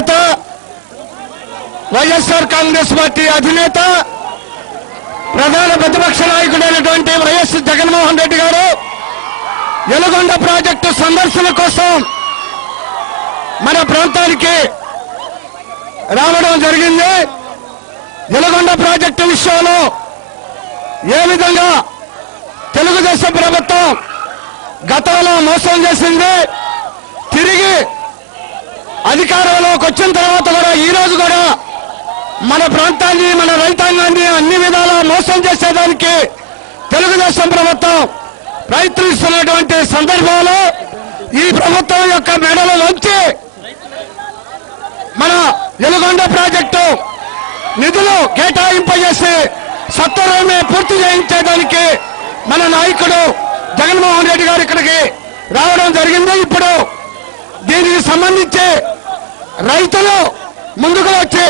అధినేత వైఎస్ఆర్ కాంగ్రెస్ పార్టీ అధినేత ప్రధాన ప్రతిపక్ష నాయకుడైనటువంటి వైఎస్ జగన్మోహన్ రెడ్డి గారు వెలుగొండ ప్రాజెక్టు సందర్శన కోసం మన ప్రాంతానికి రావడం జరిగింది. వెలుగొండ ప్రాజెక్టు విషయంలో ఏ విధంగా తెలుగుదేశం ప్రభుత్వం గతంలో మోసం చేసింది, తిరిగి అధికారంలోకి వచ్చిన తర్వాత కూడా ఈ రోజు కూడా మన ప్రాంతాన్ని మన రైతాంగాన్ని అన్ని విధాలా మోసం చేసేదానికి తెలుగుదేశం ప్రభుత్వం ప్రయత్నిస్తున్నటువంటి సందర్భంలో ఈ ప్రభుత్వం యొక్క మెడలు వంచి మన వెలుగొండ ప్రాజెక్టు నిధులు కేటాయింపజేసి సత్వరమే పూర్తి చేయించేదానికి మన నాయకుడు జగన్మోహన్ రెడ్డి గారు ఇక్కడికి రావడం జరిగింది. ఇప్పుడు దీనికి సంబంధించి రైతులు ముందుకు వచ్చి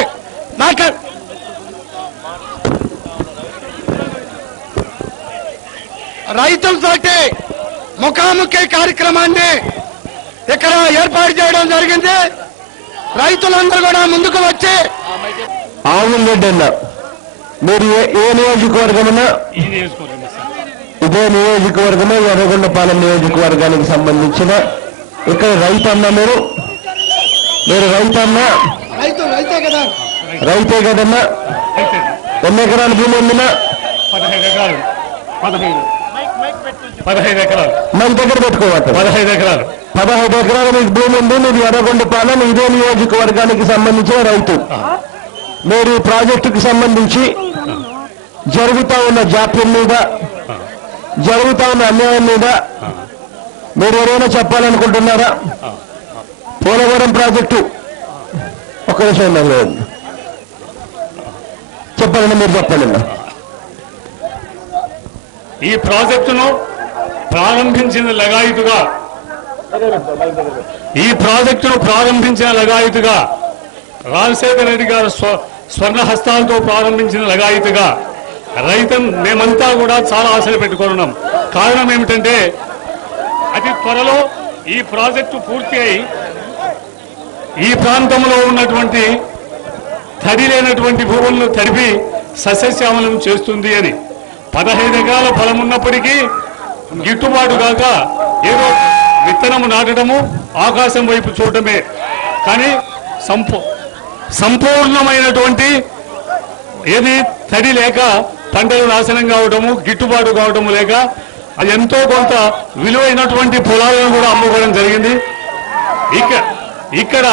రైతులతోటి ముఖాముఖి కార్యక్రమాన్ని ఇక్కడ ఏర్పాటు చేయడం జరిగింది. రైతులందరూ కూడా ముందుకు వచ్చి ఆవులరెడ్డి అన్న మీరు ఏ నియోజకవర్గమన్నా ఇదే నియోజకవర్గమే ఎర్రగొండపాలెం నియోజకవర్గానికి సంబంధించిన ఇక్కడ రైతు అన్న మీరు రైతన్న రైతే కదన్నా ఎన్ని ఎకరాల భూమి ఉందినా 15 ఎకరాలు 15 ఎకరాలు మన దగ్గర పెట్టుకోవాలి 15 ఎకరాలు 15 ఎకరాల మీకు భూమి ఉంది. మీరు ఎర్రగొండపాలెం ఇదే నియోజకవర్గానికి సంబంధించిన రైతు. మీరు ఈ ప్రాజెక్టుకు సంబంధించి జరుగుతా ఉన్న జాప్యం మీద జరుగుతా ఉన్న అన్యాయం మీద మీరు ఎవరైనా చెప్పాలనుకుంటున్నారా? పోలవరం ప్రాజెక్టు ఒక విషయం లేదు చెప్పాలండి, మీరు చెప్పండి. ఈ ప్రాజెక్టును ప్రారంభించిన లగాయితుగా రాజశేఖర రెడ్డి గారు స్వర్ణ హస్తాలతో ప్రారంభించిన లగాయితుగా మేమంతా కూడా చాలా ఆశలు పెట్టుకొని ఉన్నాం. కారణం ఏమిటంటే అతి త్వరలో ఈ ప్రాజెక్టు పూర్తి అయి ఈ ప్రాంతంలో ఉన్నటువంటి తడి లేనటువంటి భూములను తడిపి సస్యశ్యామలం చేస్తుంది అని. 15 ఎకరాల పొలం ఉన్నప్పటికీ గిట్టుబాటు కాక ఏదో విత్తనము నాటడము, ఆకాశం వైపు చూడటమే కానీ సంపూర్ణమైనటువంటి ఏది తడి లేక పంటలు నాశనం కావడము, గిట్టుబాటు కావడము లేక అది ఎంతో కొంత విలువైనటువంటి పొలాలను కూడా అమ్ముకోవడం జరిగింది. ఇక్కడ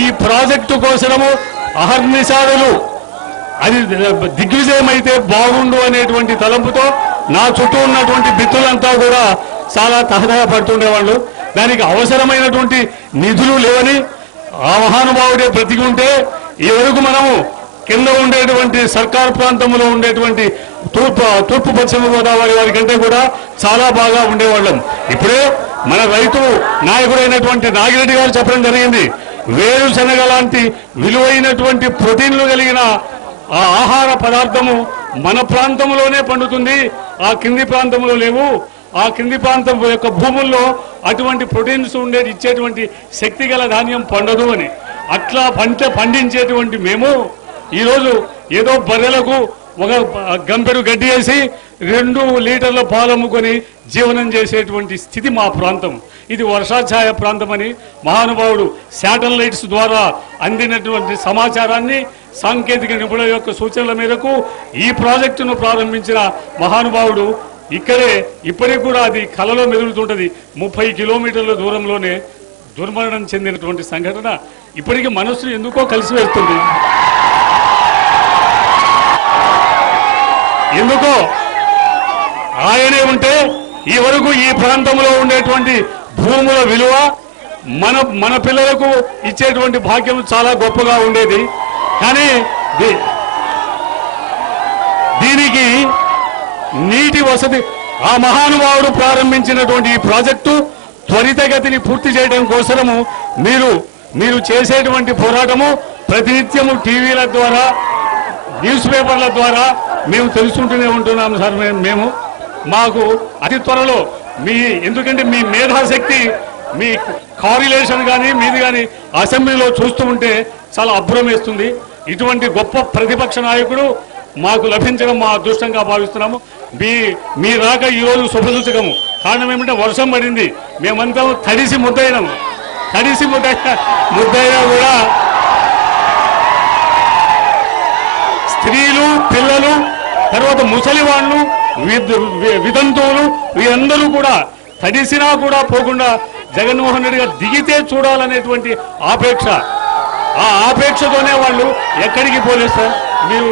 ఈ ప్రాజెక్టు కోసము అహర్నిశాలు అది దిగ్విజయం అయితే బాగుండు అనేటువంటి తలంపుతో నా చుట్టూ ఉన్నటువంటి మిత్రులంతా కూడా చాలా తహతహపడుతుండేవాళ్ళు. దానికి అవసరమైనటువంటి నిధులు లేవని ఆ మహానుభావుడే బ్రతికి ఉంటే ఈ వరకు మనము కింద ఉండేటువంటి సర్కార్ ప్రాంతంలో ఉండేటువంటి తూర్పు పశ్చిమ గోదావరి వారి కంటే కూడా చాలా బాగా ఉండేవాళ్ళం. ఇప్పుడే మన రైతు నాయకుడైనటువంటి నాగిరెడ్డి గారు చెప్పడం జరిగింది, వేరుశనగ లాంటి విలువైనటువంటి ప్రోటీన్లు కలిగిన ఆ ఆహార పదార్థము మన ప్రాంతంలోనే పండుతుంది, ఆ కింది ప్రాంతంలో లేవు. ఆ కింది ప్రాంతం యొక్క భూముల్లో అటువంటి ప్రోటీన్స్ ఇచ్చేటువంటి శక్తి గల ధాన్యం పండదు అని. అట్లా పండించేటువంటి మేము ఈరోజు ఏదో బర్రెలకు ఒక గంపెడు గడ్డి వేసి 2 లీటర్ల పాలు అమ్ముకొని జీవనం చేసేటువంటి స్థితి మా ప్రాంతం. ఇది వర్షాఛాయ ప్రాంతం అని మహానుభావుడు శాటిలైట్స్ ద్వారా అందినటువంటి సమాచారాన్ని సాంకేతిక నిపుణుల యొక్క సూచనల మేరకు ఈ ప్రాజెక్టును ప్రారంభించిన మహానుభావుడు ఇప్పటికి కూడా అది కలలో మెదులుతుంటది. 30 కిలోమీటర్ల దూరంలోనే దుర్మరణం చెందినటువంటి సంఘటన ఇప్పటికీ మనస్సును ఎందుకో కలిసి వేస్తుంది. ఎందుకో ఆయనే ఉంటే ఈ వరకు ఈ ప్రాంతంలో ఉండేటువంటి భూముల విలువ మన పిల్లలకు ఇచ్చేటువంటి భాగ్యం చాలా గొప్పగా ఉండేది. కానీ దీనికి నీటి వసతి ఆ మహానుభావుడు ప్రారంభించినటువంటి ఈ ప్రాజెక్టు త్వరితగతిని పూర్తి చేయడం కోసము మీరు చేసేటువంటి పోరాటము ప్రతినిత్యము టీవీల ద్వారా న్యూస్ పేపర్ల ద్వారా మేము తెలుసుకుంటూనే ఉంటున్నాము సార్. మాకు అతి త్వరలో ఎందుకంటే మీ మేధాశక్తి మీ కారిలేషన్ కానీ మీది కానీ అసెంబ్లీలో చూస్తూ ఉంటే చాలా అబ్బురం వేస్తుంది. ఇటువంటి గొప్ప ప్రతిపక్ష నాయకుడు మాకు లభించడం మా అదృష్టంగా భావిస్తున్నాము. మీ రాక ఈరోజు శుభసూచకము. కారణం ఏమంటే వర్షం పడింది, మేమంతా తడిసి ముద్దయినాము. తడిసి ముద్దయినా కూడా స్త్రీలు, పిల్లలు, తర్వాత ముసలి వాళ్ళు, వితంతువులు వీరందరూ కూడా తడిసినా కూడా పోకుండా జగన్మోహన్ రెడ్డి గారు దిగితే చూడాలనేటువంటి ఆపేక్ష, ఆ ఆపేక్షతోనే వాళ్ళు ఎక్కడికి పోలేదు సార్. మీరు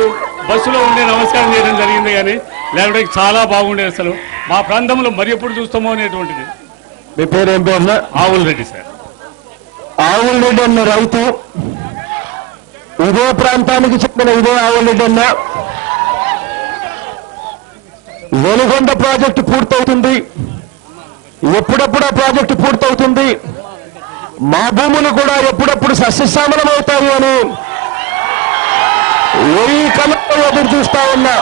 బస్సులో ఉండే నమస్కారం చేయడం జరిగింది, కానీ లేకపోతే చాలా బాగుండేది. అసలు మా ప్రాంతంలో మరి ఎప్పుడు చూస్తామో అనేటువంటిది. మీ పేరు ఏం పేరు? ఆవుల రెడ్డి సార్. ఆవుల రెడ్డి అన్న రైతు, ఇదే ప్రాంతానికి చెందిన ఇదే ఆవుల రెడ్డి అన్న. వెలుగొండ ప్రాజెక్టు పూర్తవుతుంది, ఎప్పుడప్పుడు ఆ ప్రాజెక్టు పూర్తవుతుంది, మా భూములు కూడా ఎప్పుడప్పుడు సస్యశ్యామలం అవుతాయి అని వెయ్యి కళ్ళతో ఎదురు చూస్తా ఉన్నా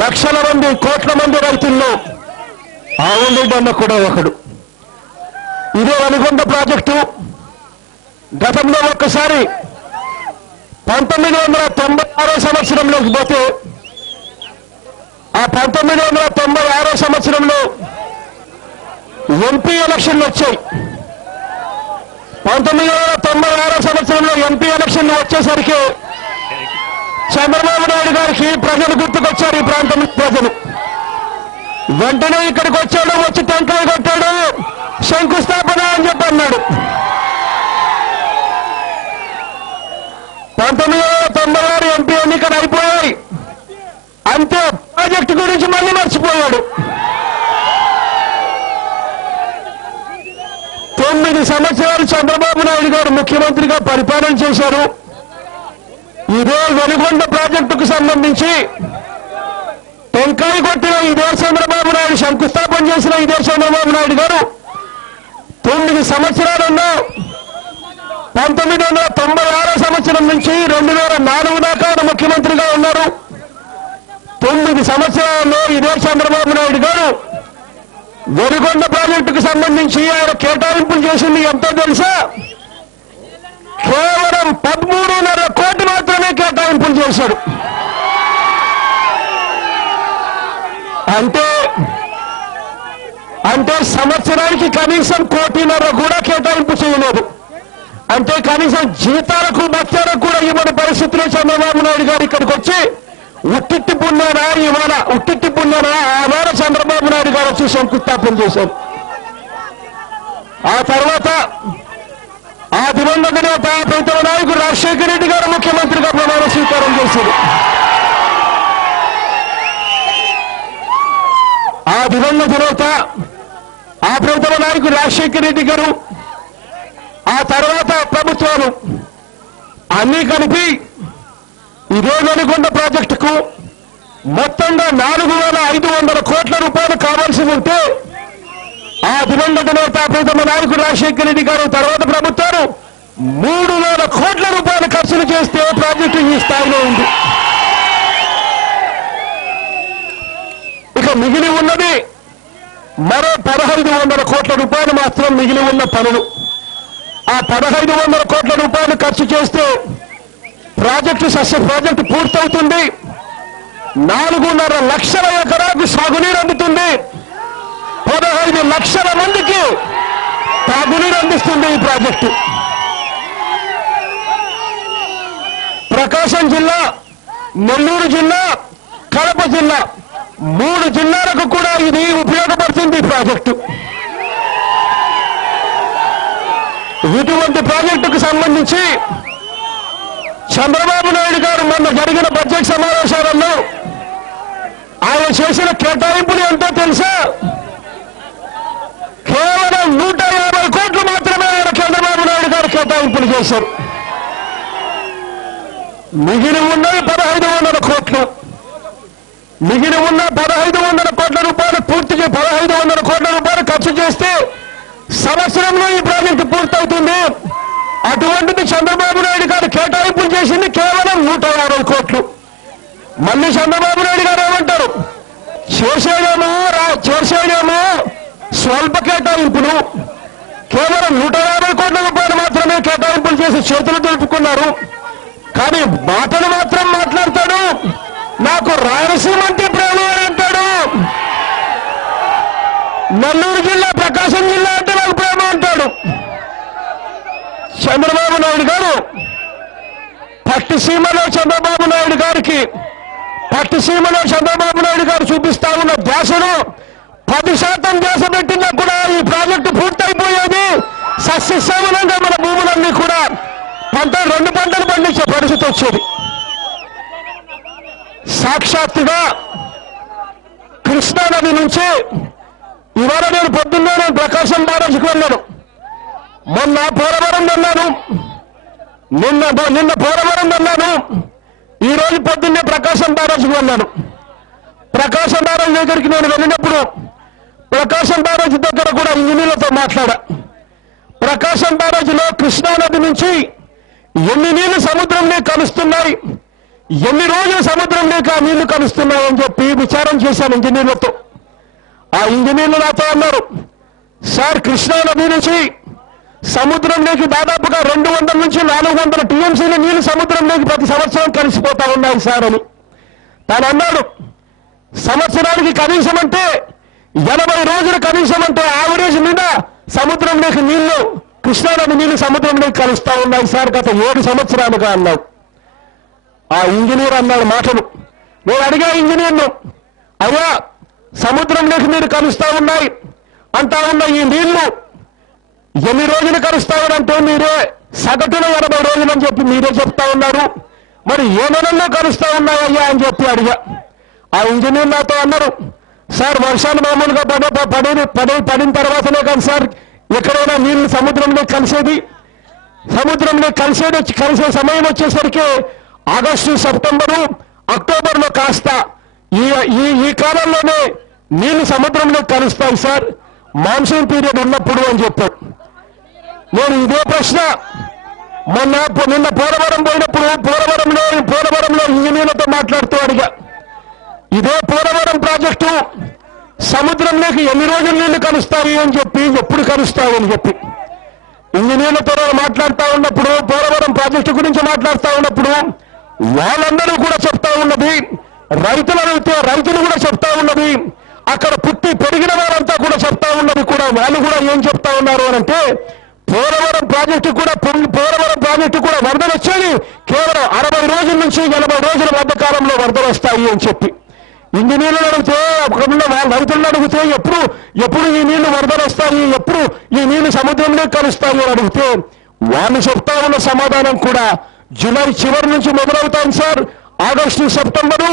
లక్షల మంది, కోట్ల మంది రైతుల్లో ఆవుల రెడ్డి అన్న కూడా ఒకడు. ఇదే వెలుగొండ ప్రాజెక్టు గతంలో ఒక్కసారి 1996 సంవత్సరంలోకి పోతే, ఆ 1996 సంవత్సరంలో ఎంపీ ఎలక్షన్లు వచ్చాయి. 1996 సంవత్సరంలో ఎంపీ ఎలక్షన్లు వచ్చేసరికి చంద్రబాబు నాయుడు గారికి ప్రజలు గుర్తుకొచ్చారు. ఈ ప్రాంతం ప్రజలు వెంటనే ఇక్కడికి వచ్చాడు, వచ్చి టెంకాయ కొట్టాడు, శంకుస్థాపన అని చెప్పి అన్నాడు. 1996 ఎంపీ ఎన్నికలు అయిపోయాయి, అంతే. ప్రాజెక్టు గురించి మళ్ళీ మర్చిపోయాడు. 9 సంవత్సరాలు చంద్రబాబు నాయుడు గారు ముఖ్యమంత్రిగా పరిపాలన చేశారు. ఇదే వెలుగొండ ప్రాజెక్టుకు సంబంధించి టెంకాయ కొట్టిన ఇదే చంద్రబాబు నాయుడు, శంకుస్థాపన చేసిన ఇదే చంద్రబాబు నాయుడు గారు 9 సంవత్సరాలున్నా 1996 సంవత్సరం నుంచి 2004 దాకా ఆయన ముఖ్యమంత్రిగా ఉన్నారు. 9 సంవత్సరాల్లో ఇదే చంద్రబాబు నాయుడు గారు వెలుగొండ ప్రాజెక్టుకు సంబంధించి ఆయన కేటాయింపులు చేసింది ఎంతో తెలుసా? కేవలం 13.5 కోట్లు మాత్రమే కేటాయింపులు చేశాడు. అంటే సంవత్సరానికి కనీసం 1.5 కోట్లు కూడా కేటాయింపు చేయలేదు. అంటే కనీసం జీతాలకు భత్యాలకు కూడా ఇవ్వని పరిస్థితిలో చంద్రబాబు నాయుడు గారు ఇక్కడికి వచ్చి ఉట్టిట్టి పుణ్యానా ఇవాళ, ఉట్టిట్టి పుణ్యానా ఆనాడు చంద్రబాబు నాయుడు గారు వచ్చి శంకుస్థాపన చేశారు. ఆ తర్వాత ఆ దివంగత నేత ప్రీతమ నాయకుడు రాజశేఖర రెడ్డి గారు ముఖ్యమంత్రిగా ప్రమాణ స్వీకారం చేశారు. ఆ దివంగత నేత ఆ ప్రీతమ నాయకుడు రాజశేఖర రెడ్డి గారు, ఆ తర్వాత ప్రభుత్వాలు అన్నీ కలిపి ఇదే వెలుగొండ ప్రాజెక్టుకు మొత్తంగా 4,500 కోట్ల రూపాయలు కావాల్సి ఉంటే, ఆ దివంగత నేత ప్రీతమ నాయకుడు రాజశేఖర రెడ్డి గారు తర్వాత ప్రభుత్వాలు 3,000 కోట్ల రూపాయలు ఖర్చులు చేస్తే ప్రాజెక్టు ఈ స్థాయిలో ఉంది. ఇక మిగిలి ఉన్నది మరో 1,500 కోట్ల రూపాయలు మాత్రం మిగిలి ఉన్న పనులు. ఆ 1,500 కోట్ల రూపాయలు ఖర్చు చేస్తే ప్రాజెక్టు పూర్తవుతుంది. 4.5 లక్షల ఎకరాకు సాగునీరు అందుతుంది. 15 లక్షల మందికి తాగునీరు అందిస్తుంది ఈ ప్రాజెక్టు. ప్రకాశం జిల్లా, నెల్లూరు జిల్లా, కడప జిల్లా 3 జిల్లాలకు కూడా ఇది ఉపయోగపడుతుంది ఈ ప్రాజెక్టు. ఇటువంటి ప్రాజెక్టుకు సంబంధించి చంద్రబాబు నాయుడు గారు మొన్న జరిగిన బడ్జెట్ సమావేశాలలో ఆయన చేసిన కేటాయింపులు ఎంతో తెలుసా? కేవలం 150 కోట్లు మాత్రమే ఆయన చంద్రబాబు నాయుడు గారు కేటాయింపులు చేశారు. మిగిలి ఉన్నది 1,500 కోట్లు. మిగిలి ఉన్న 1,500 కోట్ల రూపాయలు పూర్తిగా 1,500 కోట్ల రూపాయలు ఖర్చు చేస్తే సంవత్సరంలో ఈ ప్రాజెక్టు పూర్తవుతుంది. అటువంటిది చంద్రబాబు నాయుడు గారు కేటాయింపులు చేసింది కేవలం 150 కోట్లు. మళ్ళీ చంద్రబాబు నాయుడు గారు ఏమంటారు? చేసేదేమో స్వల్ప కేటాయింపులు కేవలం 150 కోట్ల రూపాయలు మాత్రమే కేటాయింపులు చేసి చేతులు దులుపుకున్నారు. కానీ మాటలు మాత్రం మాట్లాడతాడు. నాకు రాయలసీమ అంటే ప్రేమ అని అంటాడు. నెల్లూరు జిల్లా, ప్రకాశం జిల్లా అంటే నాకు ప్రేమ అంటాడు. చంద్రబాబు నాయుడు గారు పట్టిసీమలో చంద్రబాబు నాయుడు గారు చూపిస్తా ఉన్న ధ్యాసను 10% ధ్యాస పెట్టినా కూడా ఈ ప్రాజెక్టు పూర్తయిపోయేది. సస్యశ్యామలంగా మన భూములన్నీ కూడా రెండు పంటలు పండించే పరిస్థితి వచ్చేది. సాక్షాత్తుగా కృష్ణానది నుంచి ఇవాళ నేను పొద్దున్నే ప్రకాశం బ్యారేజ్కి వెళ్ళాను. మొన్న పోలవరం వెళ్ళాను, నిన్న పోలవరం వెళ్ళాను, ఈ రోజు పొద్దున్నే ప్రకాశం బ్యారేజ్కి వెళ్ళాను. ప్రకాశం బ్యారేజ్ దగ్గరికి నేను వెళ్ళినప్పుడు ప్రకాశం బ్యారేజ్ దగ్గర కూడా ఇంజనీర్లతో మాట్లాడా. ప్రకాశం బ్యారేజ్లో కృష్ణానది నుంచి ఎన్ని నీళ్లు సముద్రంలో కలుస్తున్నాయి, ఎన్ని రోజులు సముద్రంలోకి ఆ నీళ్లు కలుస్తున్నాయని చెప్పి విచారం చేశాను ఇంజనీర్లతో. ఆ ఇంజనీర్లు నాతో అన్నారు, సార్ కృష్ణానది నుంచి సముద్రంలోకి దాదాపుగా 200 నుంచి 400 టీఎంసీల నీళ్లు సముద్రంలోకి ప్రతి సంవత్సరం కలిసిపోతా ఉన్నాయి సార్ అని. తాను అన్నాడు, సంవత్సరానికి కనీసం అంటే 80 రోజులు కనీసం అంటే యావరేజ్ మీద సముద్రంలోకి నీళ్లు, కృష్ణానది నీళ్లు సముద్రంలోకి కలుస్తా ఉన్నాయి సార్ గత 7 సంవత్సరాలుగా అన్నాడు. ఆ ఇంజనీర్ అన్నాడు మాటలు. నేను అడిగా ఇంజనీర్ను, అయ్యా సముద్రంలోకి మీరు కలుస్తా ఉన్నాయి అంటా ఉన్న ఈ నీళ్లు ఎన్ని రోజులు కలుస్తామనంటే మీరే సగటున 80 రోజులు అని చెప్పి మీరే చెప్తా ఉన్నారు, మరి ఏ నెలల్లో కలుస్తా ఉన్నాయ్యా అని చెప్పి అడిగా. ఆ ఇంజనీర్ నాతో అన్నారు, సార్ వర్షాలు మామూలుగా పడిన తర్వాతనే కానీ సార్ ఎక్కడైనా నీళ్లు సముద్రంలో కలిసేది. సముద్రంలో కలిసే సమయం వచ్చేసరికి ఆగస్టు, సెప్టెంబరు, అక్టోబర్లో కాస్త ఈ కాలంలోనే నీళ్లు సముద్రంలో కలుస్తాయి సార్ మాన్సూన్ పీరియడ్ ఉన్నప్పుడు అని చెప్పారు. నేను ఇదే ప్రశ్న నిన్న పోలవరం పోయినప్పుడు పోలవరంలో ఇంజనీర్లతో మాట్లాడుతూ అడిగా, ఇదే పోలవరం ప్రాజెక్టు సముద్రంలోకి ఎన్ని రోజులు నీళ్లు కలుస్తాయి అని చెప్పి, ఎప్పుడు కలుస్తాయి అని చెప్పి ఇంజనీర్లతో మాట్లాడుతూ ఉన్నప్పుడు, పోలవరం ప్రాజెక్టు గురించి మాట్లాడుతూ ఉన్నప్పుడు వాళ్ళందరూ కూడా చెప్తా ఉన్నది, రైతులు కూడా చెప్తా ఉన్నది, అక్కడ పుట్టి పెరిగిన వారంతా కూడా చెప్తా ఉన్నది కూడా. వాళ్ళు కూడా ఏం చెప్తా ఉన్నారు అని అంటే, పోలవరం ప్రాజెక్టు కూడా వరదలు వచ్చేది కేవలం 60 రోజుల నుంచి 80 రోజుల మధ్య కాలంలో వరదలు వస్తాయి అని చెప్పి ఇంజనీర్లు అడిగితే, రైతులను అడిగితే ఎప్పుడు ఈ నీళ్లు వరదలు వస్తాయి, ఎప్పుడు ఈ నీళ్లు సముద్రంలో కలుస్తాయి అని అడిగితే వాళ్ళు చెప్తా ఉన్న సమాధానం కూడా జూలై చివరి నుంచి మొదలవుతాయి సార్, ఆగస్టు, సెప్టెంబరు,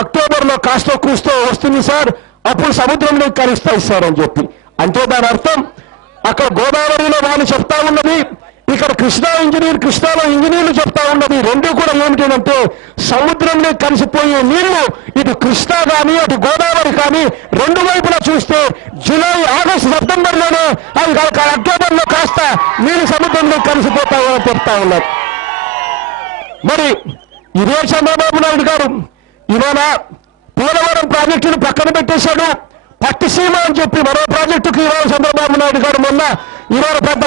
అక్టోబర్లో కాస్తో కూస్తో వస్తుంది సార్, అప్పుడు సముద్రంలో కలుస్తాయి సార్ అని చెప్పి. అంటే దాని అర్థం అక్కడ గోదావరిలో వాళ్ళు చెప్తా ఉన్నది, ఇక్కడ కృష్ణాలో ఇంజనీర్లు చెప్తా ఉన్నది రెండు కూడా ఏమిటంటే, సముద్రంలో కలిసిపోయే నీళ్లు ఇటు కృష్ణా కానీ అటు గోదావరి కానీ రెండు వైపులా చూస్తే జూలై, ఆగస్టు, సెప్టెంబర్లోనే అవి అక్టోబర్లో కాస్త నీళ్లు సముద్రంలో కలిసిపోతాయని చెప్తా ఉన్నారు. మరి ఇదే చంద్రబాబు నాయుడు గారు ఇవాళ పోలవరం ప్రాజెక్టును పక్కన పెట్టేశాడు, పట్టిసీమ అని చెప్పి మరో ప్రాజెక్టుకు ఇవాళ చంద్రబాబు నాయుడు గారు ఇవాళ పెద్ద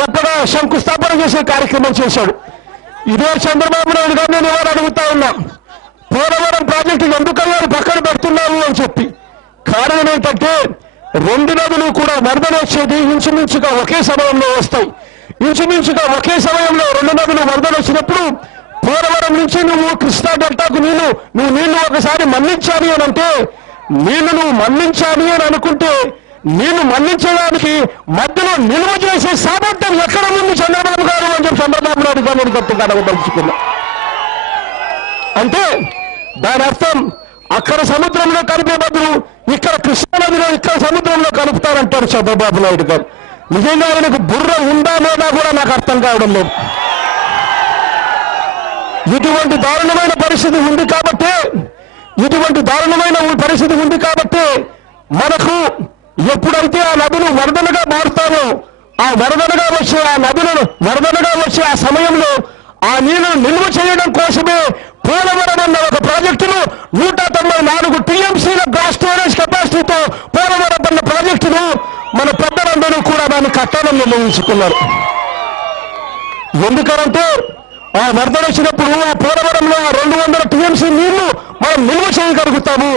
గొప్పగా శంకుస్థాపన చేసే కార్యక్రమం చేశాడు. ఇదే చంద్రబాబు నాయుడు గారు నేను ఇవాళ అడుగుతా ఉన్నా, పోలవరం ప్రాజెక్టు ఎందుకయ్యా పక్కన పెడుతున్నావు అని చెప్పి. కారణం ఏంటంటే 2 నదులు కూడా వరదలు వచ్చేది ఇంచుమించుగా ఒకే సమయంలో వస్తాయి. ఇంచుమించుగా ఒకే సమయంలో 2 నదులు వరదలు వచ్చినప్పుడు పోలవరం నుంచి నువ్వు కృష్ణా డెల్టాకు నీళ్లు ఒకసారి మళ్లించాలి అని అంటే, నువ్వు మళ్లించాలి అని అనుకుంటే నీళ్లు మళ్లించడానికి మధ్యలో నిల్వ చేసే సామర్థ్యం ఎక్కడ ఉంది చంద్రబాబు గారు అని చెప్పి చంద్రబాబు నాయుడు గారు నేను గట్టిగా అడగదలుచుకున్నా. అంటే దాని అర్థం అక్కడ సముద్రంలో కలిపే బదులు ఇక్కడ కృష్ణానదిలో ఇక్కడ సముద్రంలో కలుపుతారంటారు చంద్రబాబు నాయుడు గారు. నిజంగా ఆయనకు బుర్ర ఉందా లేదా కూడా నాకు అర్థం కావడం లేదు. ఇటువంటి దారుణమైన పరిస్థితి ఉంది కాబట్టి మనకు ఎప్పుడైతే ఆ నదులు వరదలుగా మారుతారో, ఆ వరదలుగా వచ్చే ఆ సమయంలో ఆ నీళ్లను నిల్వ చేయడం కోసమే పోలవరం అన్న ఒక ప్రాజెక్టును 194 టీఎంసీల గ్యాస్ స్టోరేజ్ కెపాసిటీతో పోలవరం అన్న పోలవరాన్ని కట్టాలని నిర్ణయించుకున్నారు. ఎందుకనంటే ఆ వరదలు వచ్చినప్పుడు ఆ పోలవరంలో 200 టీఎంసీ నీళ్లు మనం నిల్వ చేయగలుగుతాము.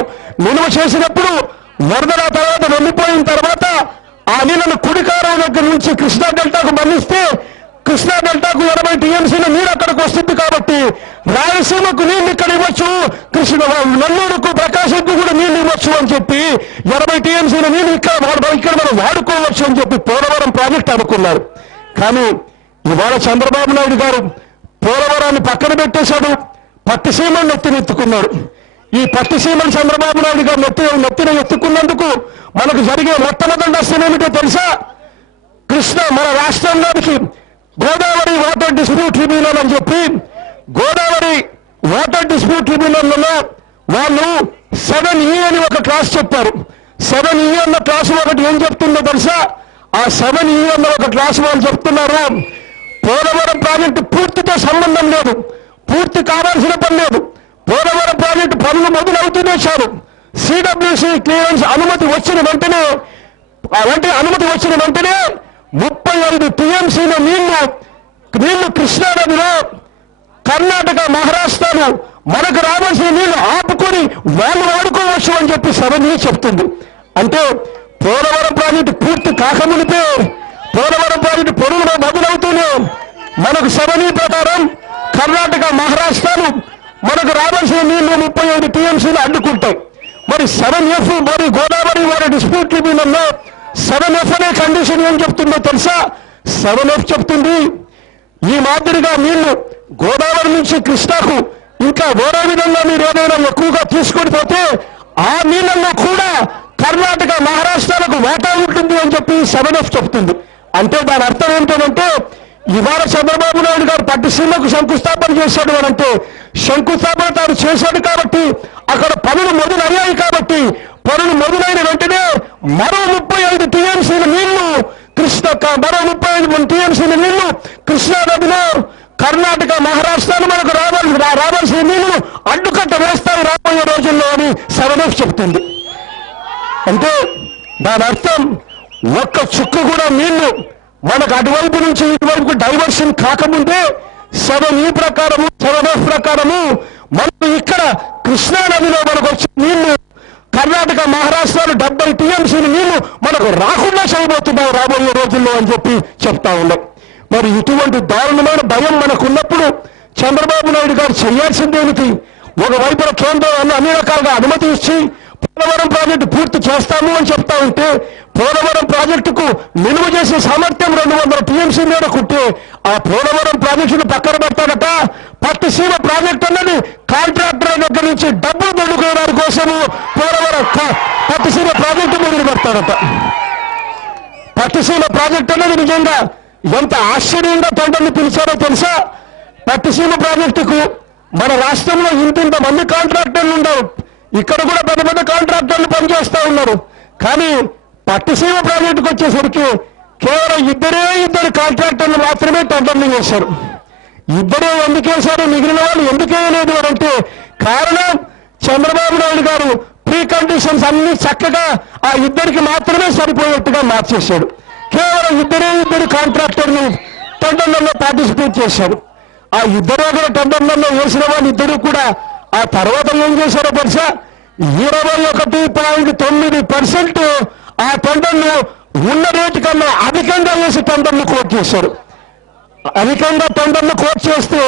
నిల్వ చేసినప్పుడు వరదల తర్వాత వెళ్ళిపోయిన తర్వాత ఆ నీళ్లను కుడికారం దగ్గర నుంచి కృష్ణా డెల్టాకు మళ్లిస్తే కృష్ణా డెల్టాకు 80 టీఎంసీల నీరు అక్కడికి వస్తుంది కాబట్టి రాయలసీమకు నీళ్లు ఇక్కడ ఇవ్వచ్చు, నెల్లూరుకు ప్రకాశంకు కూడా నీళ్లు ఇవ్వచ్చు అని చెప్పి 80 టీఎంసీల నీళ్లు ఇక్కడ మనం వాడుకోవచ్చు అని చెప్పి పోలవరం ప్రాజెక్ట్ అనుకున్నారు. కానీ ఇవాళ చంద్రబాబు నాయుడు గారు పోలవరాన్ని పక్కన పెట్టేశాడు, పట్టిసీమను నెత్తినెత్తుకున్నాడు. ఈ పట్టిసీమను చంద్రబాబు నాయుడు గారు నెత్తిన ఎత్తుకున్నందుకు మనకు జరిగే మొట్టమొదటి నష్టం ఏమిటో తెలుసా? మన రాష్ట్రంలోనికి గోదావరి వాటర్ డిస్ప్యూట్ ట్రిబ్యునల్ అని చెప్పి గోదావరి వాటర్ డిస్ప్యూట్ ట్రిబ్యునల్లో వాళ్ళు 7E అని ఒక క్లాస్ చెప్పారు. 7E అన్న క్లాసు ఒకటి ఏం చెప్తుందో తెలుసా? ఆ 7E అన్న ఒక క్లాసు వాళ్ళు చెప్తున్నారు, పోలవరం ప్రాజెక్టు పూర్తితో సంబంధం లేదు, పూర్తి కావాల్సిన పని లేదు, పోలవరం ప్రాజెక్టు పనులు మొదలవుతూనే చాలు. సిడబ్ల్యూసి క్లియరెన్స్ అనుమతి వచ్చిన వెంటనే 35 టీఎంసీల నీళ్లు కృష్ణానదిలో కర్ణాటక మహారాష్ట్రలు మనకు రావాల్సిన నీళ్లు ఆపుకొని వాళ్ళు వాడుకోవచ్చు అని చెప్పి 7E చెప్తుంది. అంటే పోలవరం ప్రాజెక్టు పూర్తి కాకమునిపే పోలవరం ప్రాజెక్టు పనులు మొదలవుతూనే మనకు 7E ప్రకారం కర్ణాటక మహారాష్ట్రలు మనకు రావాల్సిన నీళ్లు 35 టీఎంసీలు అడ్డుకుంటాయి. మరి 7F మరి గోదావరి వారి డిస్ప్యూట్ ట్రిబ్యునల్లో 7F అనే కండిషన్ ఏం చెప్తుందో తెలుసా? 7F చెప్తుంది, ఈ మాదిరిగా నీళ్లు గోదావరి నుంచి కృష్ణాకు ఇంకా వేరే విధంగా మీరు ఏదైనా ఎక్కువగా తీసుకొని పోతే ఆ నీళ్లలో కూడా కర్ణాటక మహారాష్ట్రాలకు వాటా ఉంటుంది అని చెప్పి 7F చెప్తుంది. అంటే దాని అర్థం ఏంటంటే ఇవాళ చంద్రబాబు నాయుడు గారు పట్టిసీమకు శంకుస్థాపన చేశాడు అని అంటే శంకుస్థాపన తాను చేశాడు కాబట్టి అక్కడ పనులు మొదలయ్యాయి కాబట్టి పనులు మొదలైన వెంటనే మరో 35 టీఎంసీల నీళ్లు కృష్ణానదిలో కర్ణాటక మహారాష్ట్రాలు మనకు రావాల్సిన నీళ్లు అడ్డుకట్ట వేస్తాయి రాబోయే రోజుల్లో అని 7F చెప్తుంది. అంటే దాని అర్థం ఒక్క చుక్క కూడా నీళ్లు మనకు అటువైపు నుంచి ఇటువైపు డైవర్షన్ కాకముందే 7E ప్రకారము 7F ప్రకారము మనకు ఇక్కడ కృష్ణానదిలో మనకు వచ్చే నీళ్లు కర్ణాటక మహారాష్ట్రలో 70 టీఎంసీల నీళ్లు మనకు రాకుండా చేయబోతున్నాం రాబోయే రోజుల్లో అని చెప్పి చెప్తా ఉన్నాం. మరి ఇటువంటి దారుణమైన భయం మనకున్నప్పుడు చంద్రబాబు నాయుడు గారు చేయాల్సిందేమిటి? ఒకవైపున కేంద్రం అన్ని రకాలుగా అనుమతి ఇచ్చి పోలవరం ప్రాజెక్టు పూర్తి చేస్తాము అని చెప్తా ఉంటే పోలవరం ప్రాజెక్టుకు నిలువ చేసే సామర్థ్యం 200 టీఎంసీ మేరకుంటే ఆ పోలవరం ప్రాజెక్టును పక్కన పెడతాడట. పట్టిసీమ ప్రాజెక్టు అన్నది కాంట్రాక్టర్ దగ్గర నుంచి డబ్బులు దండుకోవడానికి కోసము పోలవరం పట్టిసీమ ప్రాజెక్టు మొదలు పెడతాడట. పట్టిసీమ ప్రాజెక్టు అన్నది నిజంగా ఎంత ఆశ్చర్యంగా టెండర్లు పిలిచారో తెలుసా? పట్టిసీమ ప్రాజెక్టుకు మన రాష్ట్రంలో ఇంత మంది కాంట్రాక్టర్లు ఉండవు, ఇక్కడ కూడా పెద్ద పెద్ద కాంట్రాక్టర్లు పనిచేస్తూ ఉన్నారు. కానీ పట్టిసీమ ప్రాజెక్టుకు వచ్చేసరికి కేవలం ఇద్దరు కాంట్రాక్టర్లు మాత్రమే టెండర్లు చేశారు. ఇద్దరే ఎందుకు వేశారు, మిగిలిన వాళ్ళు ఎందుకు వేయలేదు అని అంటే కారణం చంద్రబాబు నాయుడు గారు ప్రీ కండిషన్స్ అన్ని చక్కగా ఆ ఇద్దరికి మాత్రమే సరిపోయేట్టుగా మార్చేశాడు. కేవలం ఇద్దరు కాంట్రాక్టర్లు టెండర్లలో పార్టిసిపేట్ చేశారు. ఆ ఇద్దరు కూడా టెండర్లలో వేసిన వాళ్ళు ఇద్దరు కూడా ఆ తర్వాత ఏం చేశారో తెలుసా? 21.9% ఆ టెండర్లు ఉన్న రేటు కన్నా అధికంగా వేసి టెండర్లు కోట్ చేశారు. అధికంగా టెండర్లు కోట్ చేస్తే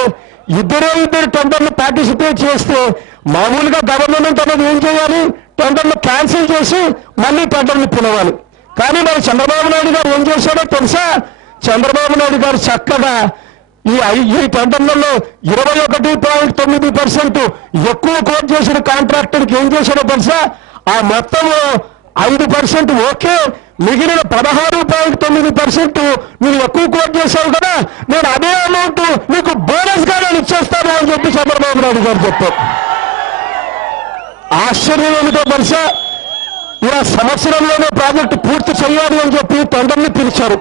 ఇద్దరు టెండర్లు పార్టిసిపేట్ చేస్తే మామూలుగా గవర్నమెంట్ అనేది ఏం చేయాలి? టెండర్లు క్యాన్సిల్ చేసి మళ్ళీ టెండర్లు పిలవాలి. కానీ మరి చంద్రబాబు నాయుడు గారు ఏం చేశారో తెలుసా? చంద్రబాబు నాయుడు గారు చక్కగా ఈ టెండర్లలో 21.9% ఎక్కువ కోట్ చేసిన కాంట్రాక్టర్కి ఏం చేశారో తెలుసా? ఆ మొత్తంలో 5% ఓకే, మిగిలిన 16.9% మీరు ఎక్కువ కోట్ చేశావు కదా, నేను అదే అమౌంట్ మీకు బోనస్ గా నేను ఇచ్చేస్తాను అని చెప్పి చంద్రబాబు నాయుడు గారు చెప్పారు. ఆశ్చర్యం ఏమిటో తెలుసా? ఇలా సంవత్సరంలోనే ప్రాజెక్టు పూర్తి చేయాలి అని చెప్పి టెండర్ని పిలిచారు.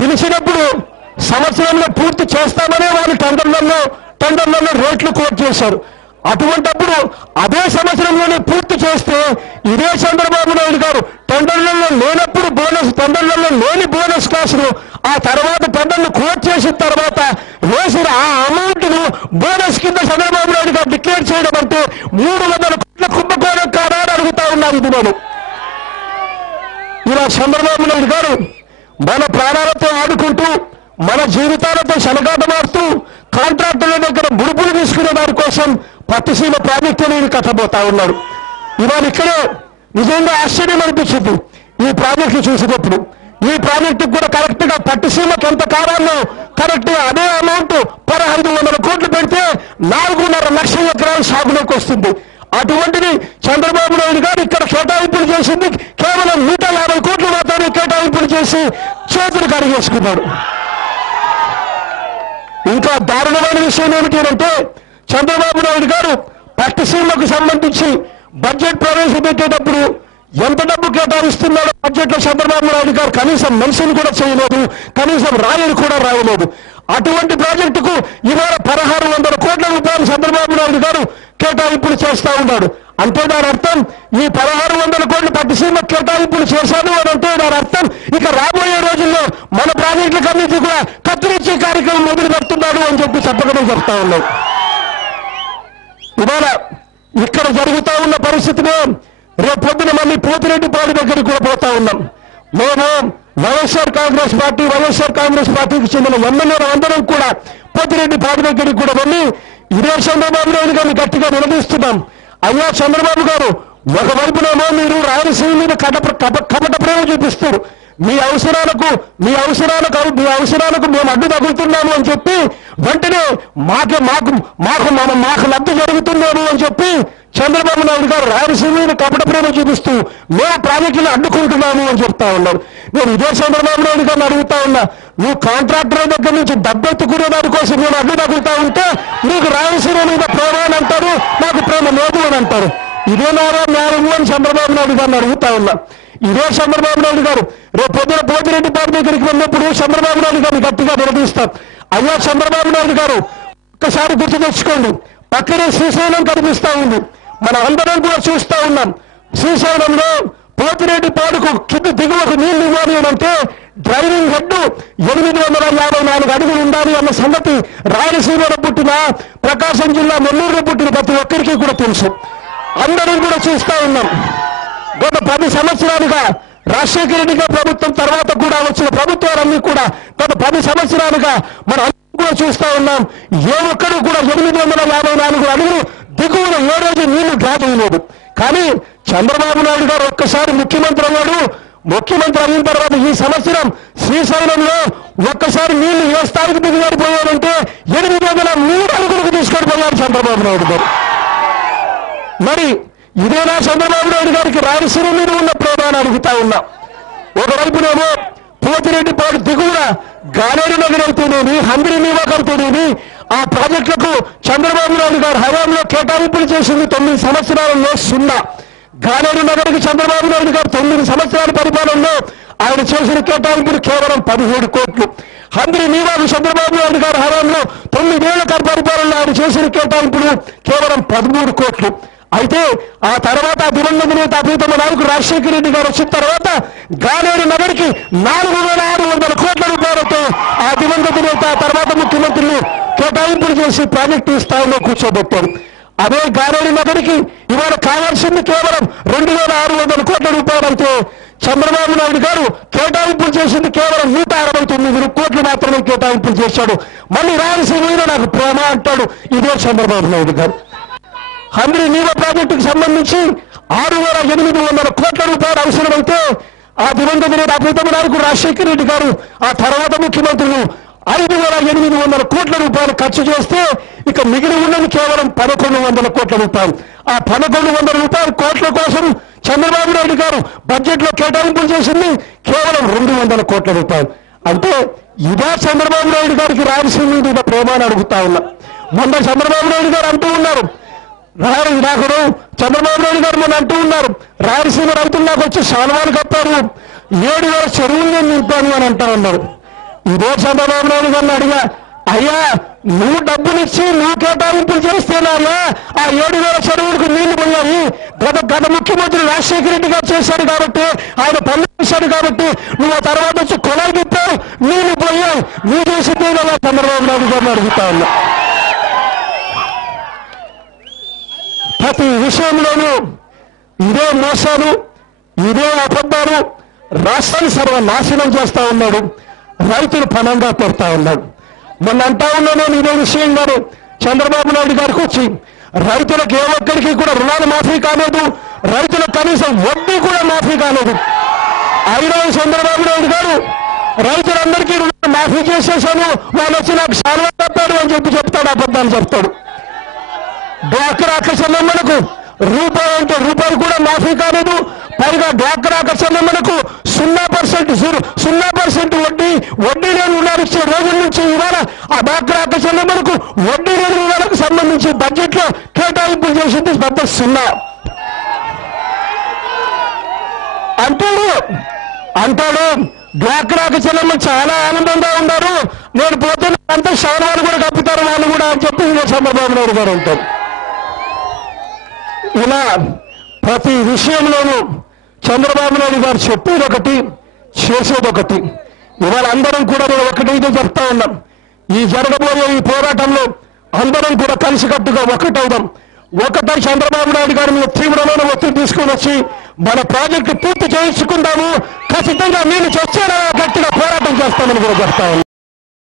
పిలిచినప్పుడు సంవత్సరంలో పూర్తి చేస్తామనే వాళ్ళు టెండర్లలో రేట్లు కోట్ చేశారు. అటువంటప్పుడు అదే సంవత్సరంలోనే పూర్తి చేస్తే ఇదే చంద్రబాబు నాయుడు గారు టెండర్లలో లేనప్పుడు టెండర్లలో లేని బోనస్ క్లాసులు ఆ తర్వాత టెండర్లు కోట్ చేసిన తర్వాత వేసిన ఆ అమౌంట్ ను బోనస్ కింద చంద్రబాబు నాయుడు గారు డిక్లేర్ చేయడం అంటే 300 కోట్ల కుంభకోణం కాదా అని అడుగుతా ఉన్నారు. ఇది నేను ఇలా చంద్రబాబు నాయుడు గారు మన ప్రాణాలతో ఆడుకుంటూ మన జీవితాలతో శనగాటమాడుతూ కాంట్రాక్టుల దగ్గర ముడుపులు తీసుకునే దాని కోసం పట్టిసీమ ప్రాజెక్టు అనేది కట్టబోతా ఉన్నాడు. ఇవాళ ఇక్కడే నిజంగా ఆశ్చర్యం అనిపించింది ఈ ప్రాజెక్టు చూసినప్పుడు. ఈ ప్రాజెక్టుకు కూడా కరెక్ట్ గా పట్టిసీమకు ఎంత కావాలో కరెక్ట్ గా అదే అమౌంట్ 1500 కోట్లు పెడితే 4.5 లక్షల ఎకరాలు సాగులోకి వస్తుంది. అటువంటిది చంద్రబాబు నాయుడు గారు ఇక్కడ కేటాయింపులు చేసింది కేవలం 150 కోట్లు మాత్రమే కేటాయింపులు చేసి చేతులు కడిగేసుకున్నాడు. ఇంకా దారుణమైన విషయం ఏమిటంటే చంద్రబాబు నాయుడు గారు పట్టిసీమకు సంబంధించి బడ్జెట్ ప్రవేశపెట్టేటప్పుడు ఎంత డబ్బు కేటాయిస్తున్నాడో బడ్జెట్ లో చంద్రబాబు నాయుడు గారు కనీసం మెన్షన్ కూడా చేయలేదు, కనీసం రాయలు కూడా రాయలేదు. అటువంటి ప్రాజెక్టుకు ఇవాళ 1600 కోట్ల రూపాయలు చంద్రబాబు నాయుడు గారు కేటాయింపులు చేస్తా ఉన్నాడు. అంటే దాని అర్థం ఈ 1600 కోట్లు పట్టిసీమ కేటాయింపులు చేశాను అని అంటే దాని అర్థం ఇక రాబోయే రోజుల్లో మన ప్రాజెక్టులకన్నిటి కూడా కత్తిరించే కార్యక్రమం మొదలు పెడుతున్నాడు అని చెప్పి చెప్పడం చెప్తా ఉన్నాం. ఇవాళ ఇక్కడ జరుగుతా ఉన్న పరిస్థితిని రేపు పొద్దున మళ్ళీ పోతిరెడ్డిపాడు దగ్గరికి కూడా పోతా ఉన్నాం. మేము వైఎస్ఆర్ కాంగ్రెస్ పార్టీకి చెందిన ఎమ్మెల్యేలు అందరం కూడా పోతిరెడ్డిపాడు దగ్గరికి కూడా వెళ్ళి ఇదే చంద్రబాబు నాయుడు గారిని గట్టిగా నిలదీస్తున్నాం. అయ్యా చంద్రబాబు గారు, ఒకవైపునేమో మీరు రాయలసీమ మీద కపట ప్రేమ చూపిస్తారు, మీ అవసరాలకు మేము అడ్డు తగులుతున్నాము అని చెప్పి వెంటనే మాకు లబ్ధి జరుగుతున్నాము అని చెప్పి చంద్రబాబు నాయుడు గారు రాయలసీమ మీద కపట ప్రేమ చూపిస్తూ మేము ప్రాజెక్టులు అడ్డుకుంటున్నాము అని చెప్తా ఉన్నారు. నేను ఇదే చంద్రబాబు నాయుడు గారిని అడుగుతా ఉన్నా, నువ్వు కాంట్రాక్టర్ దగ్గర నుంచి డబ్బెత్తుకునే దానికోసం నేను అడ్డు తగులుతా ఉంటే నీకు రాయలసీమ మీద ప్రేమ అని అంటారు, నాకు ప్రేమ లేదు అని అంటారు. ఇదే న్యాయము అని చంద్రబాబు నాయుడు గారిని అడుగుతా ఉన్నా. ఇదే చంద్రబాబు నాయుడు గారు రేపు పొద్దున పోతిరెడ్డిపాడు దగ్గరికి వెళ్ళినప్పుడు చంద్రబాబు నాయుడు గారిని గట్టిగా నిలదీస్తాం. అయ్యా చంద్రబాబు నాయుడు గారు, ఒక్కసారి గుర్తు తెచ్చుకోండి, పక్కనే శ్రీశైలం కనిపిస్తా ఉంది, మన అందరం కూడా చూస్తా ఉన్నాం. శ్రీశైలంలో పోతిరెడ్డిపాడుకు దిగువకు నీళ్లు ఇవ్వాలి అని అంటే డ్రైవింగ్ హెడ్ 854 అడుగులు ఉండాలి అన్న సంగతి రాయలసీమలో పుట్టిన, ప్రకాశం జిల్లా నెల్లూరులో పుట్టిన ప్రతి ఒక్కరికి కూడా తెలుసు. అందరం కూడా చూస్తా ఉన్నాం. గత 10 సంవత్సరాలుగా రాజశేఖర రెడ్డి గారి ప్రభుత్వం తర్వాత కూడా వచ్చిన ప్రభుత్వాలన్నీ కూడా గత 10 సంవత్సరాలుగా మనం కూడా చూస్తా ఉన్నాం. ఏ ఒక్కరు కూడా 854 అడుగులు దిగువన ఏ రోజు నీళ్లు డ్రా చేయలేదు. కానీ చంద్రబాబు నాయుడు గారు ఒక్కసారి ముఖ్యమంత్రి అయ్యాడు. ముఖ్యమంత్రి అయిన తర్వాత ఈ సంవత్సరం శ్రీశైలంలో ఒక్కసారి నీళ్లు ఏ స్థాయికి దిగిపోయాడంటే 803 అడుగులకు తీసుకొని పోయాడు చంద్రబాబు నాయుడు గారు. మరి ఇదేనా చంద్రబాబు నాయుడు గారికి రాయలసీమ మీద ఉన్న ప్రేమ అని అడుగుతా ఉన్నా. ఒకవైపునేమో పోతిరెడ్డిపాడు దిగువన గాలేరు నగర్ అవుతూనేమి, హంద్రీనీవాక్ అవుతూనేమి ఆ ప్రాజెక్టులకు చంద్రబాబు నాయుడు గారు హయాంలో కేటాయింపులు చేసింది 9 సంవత్సరాలలో 0. గాలేరు నగర్కి చంద్రబాబు నాయుడు గారు 9 సంవత్సరాల పరిపాలనలో ఆయన చేసిన కేటాయింపులు కేవలం 17 కోట్లు. హంద్రీనీవాక్ చంద్రబాబు నాయుడు గారు హయాంలో 9 ఏళ్ల పరిపాలనలో ఆయన చేసిన కేటాయింపులు కేవలం 13 కోట్లు. అయితే ఆ తర్వాత దివంగత నేత ప్రీతమ నాయకుడు రాజశేఖర రెడ్డి గారు వచ్చిన తర్వాత గాలేరు నగర్కి 4600 కోట్ల రూపాయలతో ఆ దివంగత నేత తర్వాత ముఖ్యమంత్రులు కేటాయింపులు చేసి ప్రాజెక్టు స్థాయిలో కూర్చోబెట్టారు. అదే గాలేరు నగర్కి ఇవాళ కావాల్సింది కేవలం 2600 కోట్ల రూపాయలైతే చంద్రబాబు నాయుడు గారు కేటాయింపులు చేసింది కేవలం 169 కోట్లు మాత్రమే కేటాయింపులు చేశాడు. మళ్ళీ రాయలసీమ మీద నాకు ప్రేమ అంటాడు ఇదే చంద్రబాబు నాయుడు గారు. హంద్రీనీవాక్ ప్రాజెక్టుకు సంబంధించి 6800 కోట్ల రూపాయలు అవసరమైతే ఆ దివంగత నేత ప్రీతమ నాయకుడు రాజశేఖర రెడ్డి గారు ఆ తర్వాత ముఖ్యమంత్రులు 5800 కోట్ల రూపాయలు ఖర్చు చేస్తే ఇక మిగిలి ఉన్నది కేవలం 1100 కోట్ల రూపాయలు. ఆ 1100 కోట్ల కోసం చంద్రబాబు నాయుడు గారు బడ్జెట్ లో కేటాయింపులు చేసింది కేవలం 200 కోట్ల రూపాయలు. అంటే ఇదే చంద్రబాబు నాయుడు గారికి రాయలసీమ మీద ప్రేమ అని అడుగుతా ఉన్నా. మొన్న చంద్రబాబు నాయుడు గారు అంటూ ఉన్నారు, చంద్రబాబు నాయుడు గారు మొన్న అంటూ ఉన్నారు, రాయలసీమ రైతులు నాకు వచ్చి శాలువాలు కప్పారు, 7000 చెరువులు నేను నింపాను అని అంటా ఉన్నారు. ఇదే చంద్రబాబు నాయుడు గారిని అడిగా, అయ్యా నువ్వు డబ్బులిచ్చి నువ్వు కేటాయింపులు చేస్తేనామా ఆ 7,000 చెరువులకు నీళ్లు పోయాయి. గత ముఖ్యమంత్రి రాజశేఖర రెడ్డి గారు చేశాడు కాబట్టి, ఆయన పనులు చేశాడు కాబట్టి నువ్వు ఆ తర్వాత వచ్చి కొలాయి తిప్పావు, నీళ్లు పోయావు. నువ్వు చేసింది అలా చంద్రబాబు నాయుడు గారిని అడుగుతా ఉన్నా. ప్రతి విషయంలోనూ ఇదే మోసాలు, ఇదే అబద్ధాలు రాష్ట్రాన్ని సర్వనాశనం చేస్తా ఉన్నాడు. రైతులు పణంగా పెడతా ఉన్నాడు. మొన్న అంటా ఉన్నా నేను ఇదే విషయం గారు చంద్రబాబు నాయుడు గారికి వచ్చి, రైతులకు ఏ ఒక్కరికి కూడా రుణాలు మాఫీ కాలేదు, రైతులకు కనీసం వడ్డీ కూడా మాఫీ కాలేదు. అయినా చంద్రబాబు నాయుడు గారు రైతులందరికీ రుణాలు మాఫీ చేసేసాను, వాళ్ళు వచ్చి నాకు శాలువా తప్పాడు అని చెప్తాడు, అబద్ధాలు చెప్తాడు. డ్వాక్రా చెల్లెమ్మలకు రూపాయి అంటే రూపాయి కూడా మాఫీ కాలేదు. పైగా డ్వాక్రా చెల్లెమ్మలకు 0% వడ్డీ లేని రుణాలు ఇచ్చే రోజుల నుంచి ఇవాళ ఆ డ్వాక్రా చెల్లెమ్మలకు వడ్డీ లేని రుణాలకు సంబంధించి బడ్జెట్ లో కేటాయింపులు చేసింది పెద్ద 0 అంటాడు. డ్వాక్రా చెల్లెమ్మ చాలా ఆనందంగా ఉన్నారు, నేను పోతే అంతా శవనాలు కూడా కప్పుతారు వాళ్ళు కూడా అని చెప్పి చంద్రబాబు నాయుడు గారు అంటారు. ఇలా ప్రతి విషయంలోనూ చంద్రబాబు నాయుడు గారు చెప్పేది ఒకటి, చేసేది ఒకటి. ఇవాళ అందరం కూడా నేను ఒకటైతే చెప్తా ఉన్నాం, ఈ జరగబోయే ఈ పోరాటంలో అందరం కూడా కలిసికట్టుగా ఒకటవుదాం. ఒకటై చంద్రబాబు నాయుడు గారి మీద తీవ్రమైన ఒత్తిడి తీసుకొని వచ్చి మన ప్రాజెక్టు పూర్తి చేయించుకుందాము. ఖచ్చితంగా నేను చచ్చేలా గట్టిగా పోరాటం చేస్తామని కూడా చెప్తా ఉన్నాం.